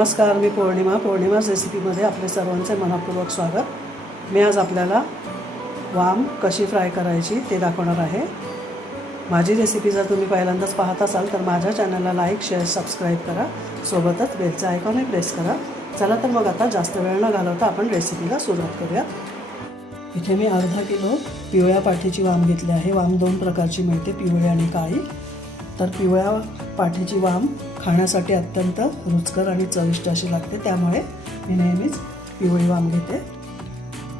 नमस्कार मी पौर्णिमा. पौर्णिमाच रेसिपीमध्ये आपले सर्वांचे मनपूर्वक स्वागत. मी आज आपल्याला वाम कशी फ्राय करायची ते दाखवणार आहे. माझी रेसिपी जर तुम्ही पहिल्यांदाच पाहत असाल तर माझ्या चॅनलला लाईक शेअर सबस्क्राईब करा. सोबतच बेलचं आयकॉनही प्रेस करा. चला तर मग आता जास्त वेळ न घालवता आपण रेसिपीला सुरुवात करूया. इथे मी अर्धा किलो पिवळ्या पाठीची वाम घेतली आहे. वाम दोन प्रकारची मिळते पिवळी आणि काळी. तर पिवळ्या पाठीची वाम खाण्यासाठी अत्यंत रुचकर आणि चविष्ट अशी लागते. त्यामुळे मी नेहमीच पिवळी वाम घेते.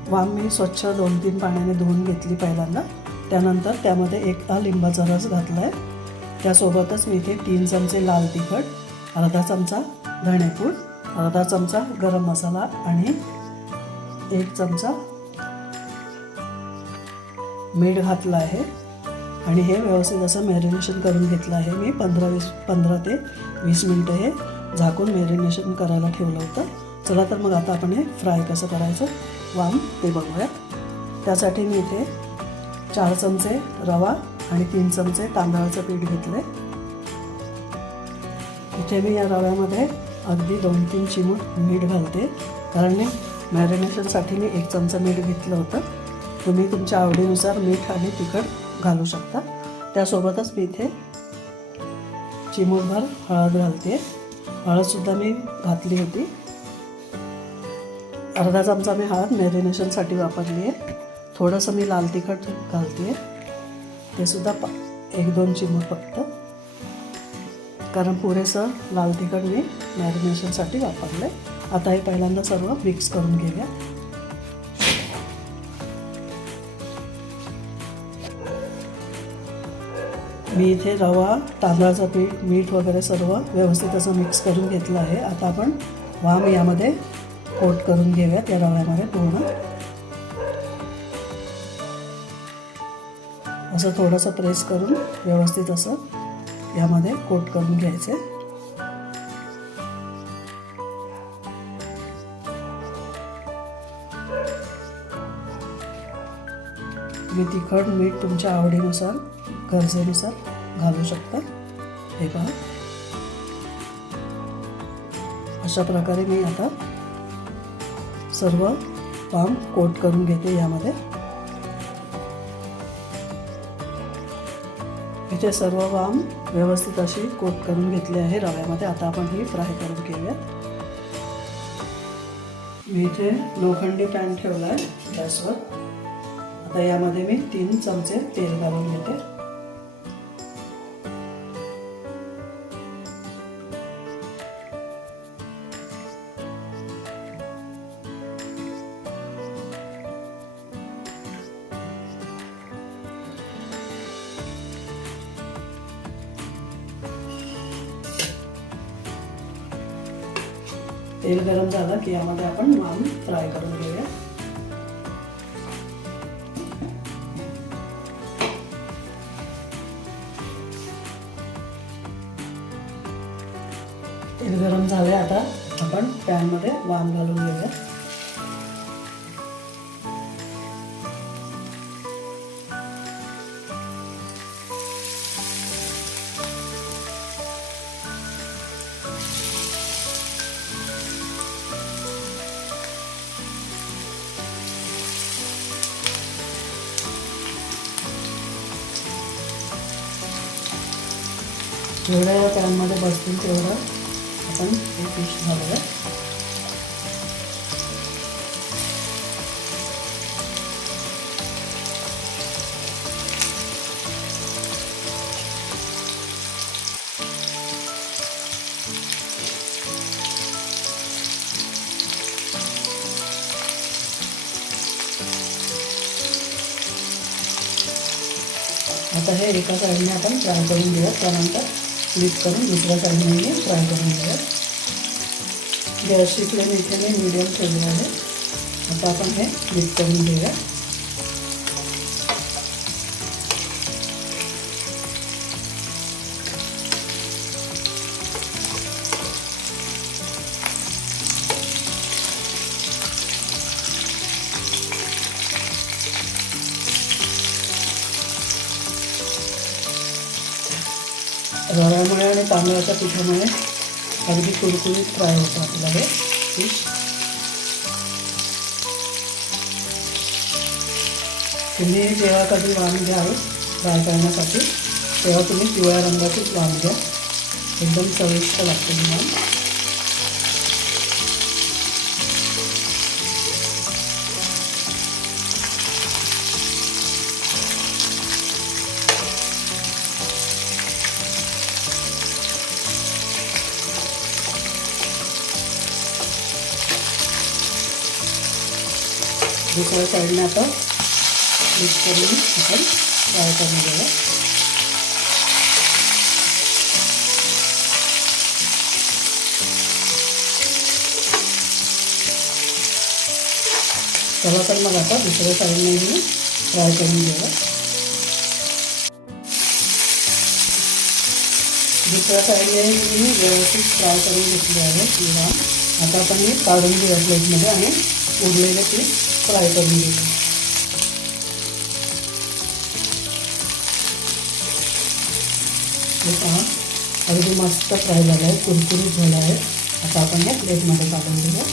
वाम मी स्वच्छ दोन तीन पाण्याने धुवून घेतली पहिल्यांदा. त्यानंतर त्यामध्ये एक लिंबाचा रस घातला आहे त्यासोबतच मी इथे तीन चमचे लाल तिखट अर्धा चमचा धणेपूड अर्धा चमचा गरम मसाला आणि एक चमचा मीठ घातलं आहे. आणि हे व्यवस्थित असं मॅरिनेशन करून घेतलं आहे. मी पंधरा वीस पंधरा ते वीस मिनटं हे झाकून मॅरिनेशन करायला ठेवलं होतं. चला तर मग आता आपण हे फ्राय कसं करायचं वाम ते बघूयात. त्यासाठी मी इथे चार चमचे रवा आणि तीन चमचे तांदळाचं पीठ घेतले इथे मी या रव्यामध्ये अगदी दोन तीन चिमूट मीठ घालते. कारण मी मॅरिनेशनसाठी मी एक चमचा मीठ घेतलं होतं. तुम्ही तुमच्या आवडीनुसार मीठ आणि तिखट घालू शकता. त्यासोबतच मी इथे चिमूटभर हळद घालते. हळदसुद्धा मी घातली होती. अर्धा चमचा मी हळद मॅरिनेशनसाठी वापरली आहे. थोडंसं मी लाल तिखट घालते. ते सुद्धा प एक दोन चिमूट फक्त. कारण पुरेसं लाल तिखट मी मॅरिनेशनसाठी वापरलं आहे आता हे पहिल्यांदा सर्व मिक्स करून घेऊया. मी इथे रवा तांदळाचं पीठ मीठ वगैरे सर्व व्यवस्थित असं मिक्स करून घेतलं आहे. आता आपण वाम यामध्ये कोट करून घेऊया त्या रव्यामध्ये पूर्ण. असं थोडंसं प्रेस करून व्यवस्थित असं यामध्ये कोट करून घ्यायचं. मी तिखट मीठ तुमच्या आवडीनुसार गरजेनुसार घालू शकता. हे पहा. अशा प्रकारे मी आता सर्व पाम कोट करून घेते यामध्ये. इथे सर्व वाम व्यवस्थित अशी कोट करून घेतली आहे. रव्यामध्ये आता आपण ही फ्राय करून घेऊयात. मी इथे लोखंडी पॅन ठेवला आहे गॅसवर. आता यामध्ये मी तीन चमचे तेल घालून घेते. तेल गरम झालं की यामध्ये आपण वाम फ्राय करून घेऊया. तेल गरम झाले आता. आपण पॅनमध्ये वाम घालून घेऊया. जेवढ्या या पॅनमध्ये बसतील तेवढं आपण हे फिश घालूया आता हे एका साईडने आपण फ्राय करून घेऊया त्यानंतर फ्लिप करून दुसऱ्या साईडने फ्राय करून घेऊया. गॅसची फ्लेम इथे मी मिडियम ठेवली आहे. आता आपण हे फ्लिप करून घेऊया. रव्यामुळे आणि तांदळाच्या पिठामुळे अगदी कुरकुरीत फ्राय होतं आपलं हे फिश तुम्ही जेव्हा कधी वाम घ्याल फ्राय करण्यासाठी तेव्हा तुम्ही पिवळ्या रंगाचीच वाम घ्या. एकदम चविष्ट लागते ही दुसऱ्या साईडनं आता मिक्स करून आपण फ्राय करून घेऊया चला तर मग आता दुसऱ्या साईडने मी फ्राय करून घेऊया. दुसऱ्या साईडने मी व्यवस्थित फ्राय करून घेतले आहे. किंवा आता आपण हे काढून घेऊया प्लेटमध्ये आणि उरलेले पीस फ्राय करून घेऊया हे पहा अगदी मस्त फ्राय झालं आहे कुरकुरीत झालं आहे आता आपण या प्लेटमध्ये काढून घेऊया.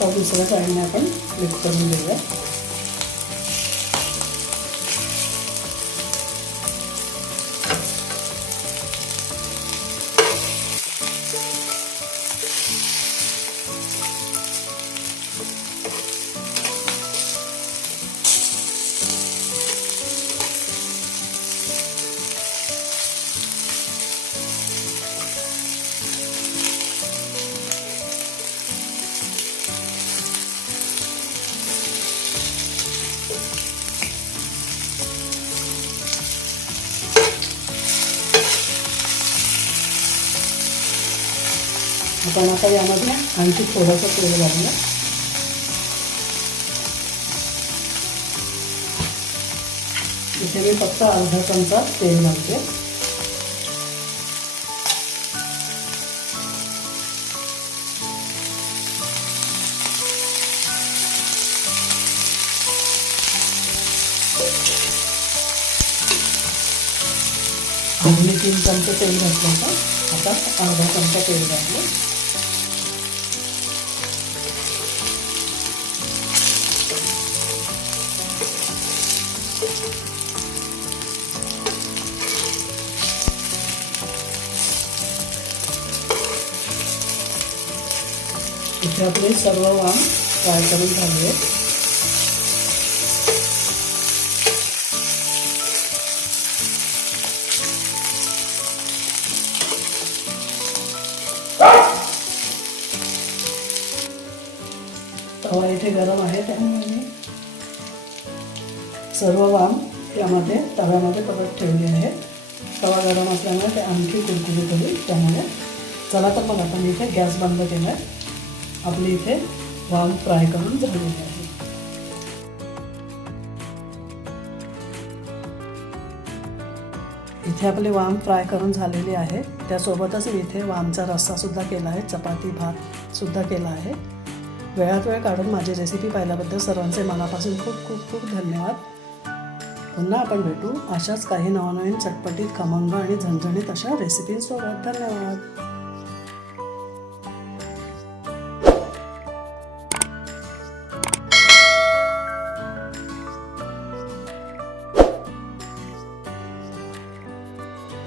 आता दुसऱ्या साईडने आपण मिक्स करून घेऊया. आपण आता यामध्ये आणखी थोडंसं तेल घालूया इथे मी फक्त अर्धा चमचा तेल घालते. मी तीन चमचे तेल घातलं होतं. आता अर्धा चमचा तेल घातलं इथे आपले सर्व वाम फ्राय करून झाले आहेत तवा इथे गरम आहे त्यामुळे सर्व वाम त्यामध्ये तव्यामध्ये परत ठेवले आहे तवा गरम असल्यामुळे ते आणखी कुरकुरीत होईल त्यामुळे चला तर मग आपण इथे गॅस बंद केला आहे आपली इथे वाम फ्राय करून झालेले आहे. इथे आपले वाम फ्राय करून झालेले आहे. त्यासोबतच इथे वामचा रस्सासुद्धा केला आहे. चपाती भातसुद्धा केला आहे. वेळात वेळ काढून माझी रेसिपी पाहिल्याबद्दल सर्वांचे मनापासून खूप खूप खूप धन्यवाद. पुन्हा आपण भेटू. अशाच काही नवनवीन चटपटीत खमंग आणि झणझणीत अशा रेसिपींसोबत धन्यवाद.